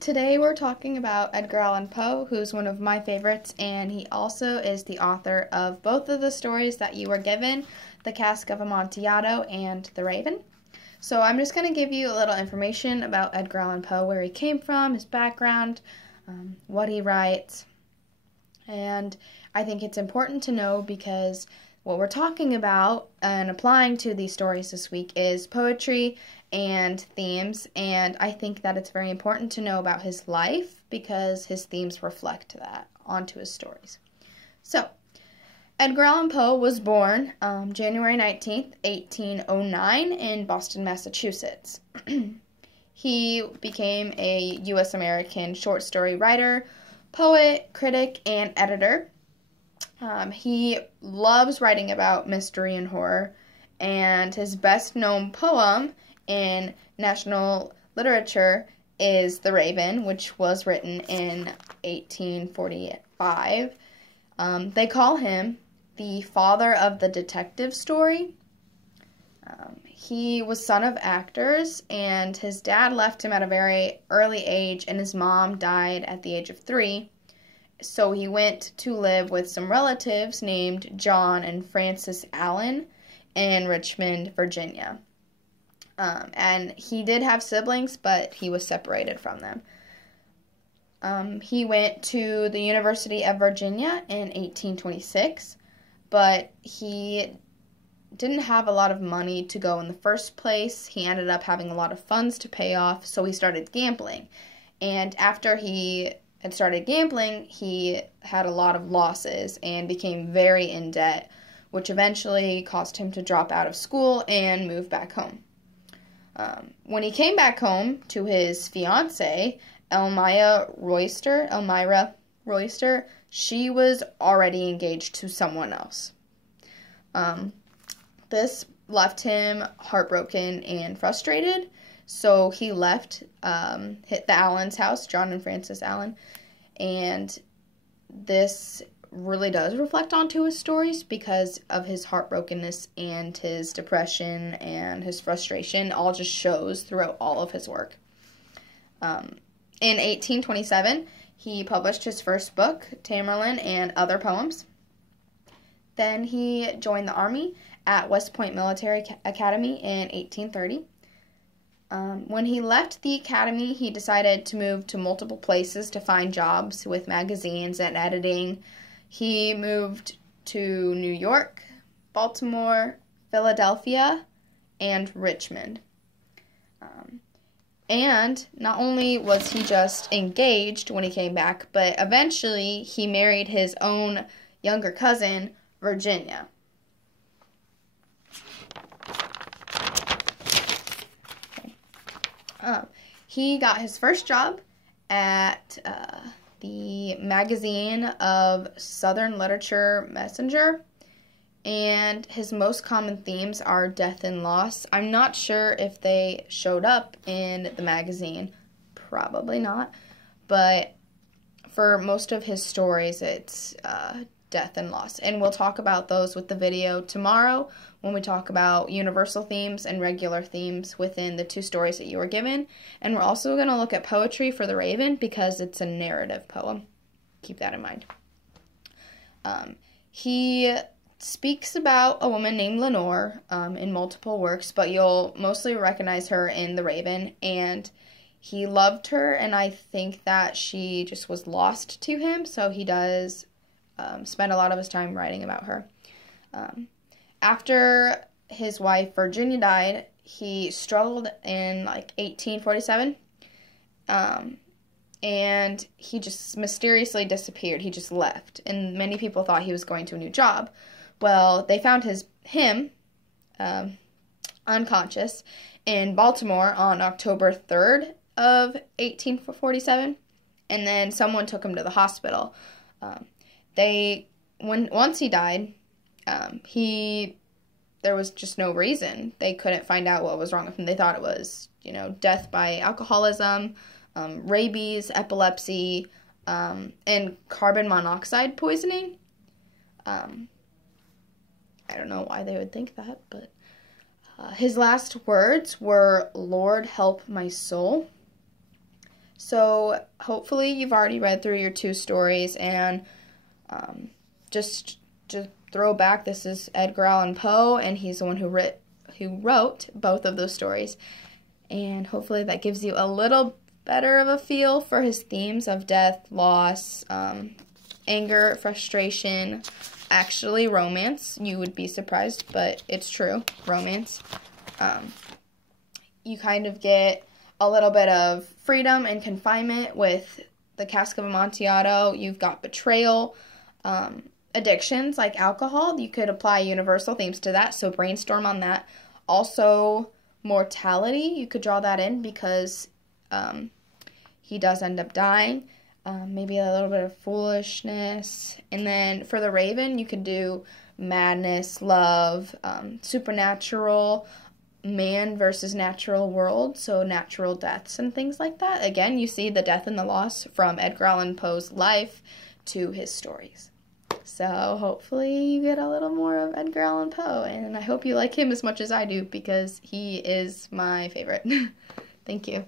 Today we're talking about Edgar Allan Poe, who's one of my favorites, and he also is the author of both of the stories that you were given, The Cask of Amontillado and The Raven. So I'm just going to give you a little information about Edgar Allan Poe, where he came from, his background, what he writes, and I think it's important to know because what we're talking about and applying to these stories this week is poetry and themes, and I think that it's very important to know about his life because his themes reflect that onto his stories. So, Edgar Allan Poe was born January 19th, 1809 in Boston, Massachusetts. He became a U.S. American short story writer, poet, critic, and editor. He loves writing about mystery and horror, and his best-known poem in national literature is The Raven, which was written in 1845. They call him the father of the detective story. He was son of actors, and his dad left him at a very early age, and his mom died at the age of 3. So he went to live with some relatives named John and Frances Allen in Richmond, Virginia. And he did have siblings, but he was separated from them. He went to the University of Virginia in 1826, but he didn't have a lot of money to go in the first place. He ended up having a lot of funds to pay off, so he started gambling. And after he had started gambling, he had a lot of losses and became very in debt, which eventually caused him to drop out of school and move back home. When he came back home to his fiancée, Elmira Royster, she was already engaged to someone else. This left him heartbroken and frustrated, so he left the Allen's house, John and Frances Allen, and this really does reflect onto his stories because of his heartbrokenness and his depression and his frustration. All just shows throughout all of his work. In 1827, he published his first book, Tamerlane and Other Poems. Then he joined the Army at West Point Military Academy in 1830. When he left the academy, he decided to move to multiple places to find jobs with magazines and editing. He moved to New York, Baltimore, Philadelphia, and Richmond. And not only was he just engaged when he came back, but eventually he married his own younger cousin, Virginia. He got his first job at the magazine of Southern Literature Messenger, and his most common themes are death and loss. I'm not sure if they showed up in the magazine, probably not, but for most of his stories it's death and loss, and we'll talk about those with the video tomorrow when we talk about universal themes and regular themes within the two stories that you were given. And we're also going to look at poetry for The Raven because it's a narrative poem. Keep that in mind. He speaks about a woman named Lenore in multiple works, but you'll mostly recognize her in The Raven, and he loved her, and I think that she just was lost to him, so he does spend a lot of his time writing about her. After his wife Virginia died, he struggled in 1847, and he just mysteriously disappeared. He just left, and many people thought he was going to a new job. Well, they found him unconscious in Baltimore on October 3rd of 1847, and then someone took him to the hospital. Once he died, there was just no reason. They couldn't find out what was wrong with him. They thought it was, death by alcoholism, rabies, epilepsy, and carbon monoxide poisoning. I don't know why they would think that, but his last words were, "Lord, help my soul." So hopefully you've already read through your 2 stories, and just to throw back, this is Edgar Allan Poe, and he's the one who wrote both of those stories. And hopefully that gives you a little better of a feel for his themes of death, loss, anger, frustration, actually romance. You would be surprised, but it's true, romance. You kind of get a little bit of freedom and confinement with the Cask of Amontillado. You've got betrayal, addictions like alcohol. You could apply universal themes to that, so brainstorm on that. Also, mortality, you could draw that in because he does end up dying. Maybe a little bit of foolishness. And then for the Raven, you could do madness, love, supernatural, man versus natural world, so natural deaths and things like that. Again, you see the death and the loss from Edgar Allan Poe's life to his stories. So hopefully you get a little more of Edgar Allan Poe, and I hope you like him as much as I do because he is my favorite. Thank you.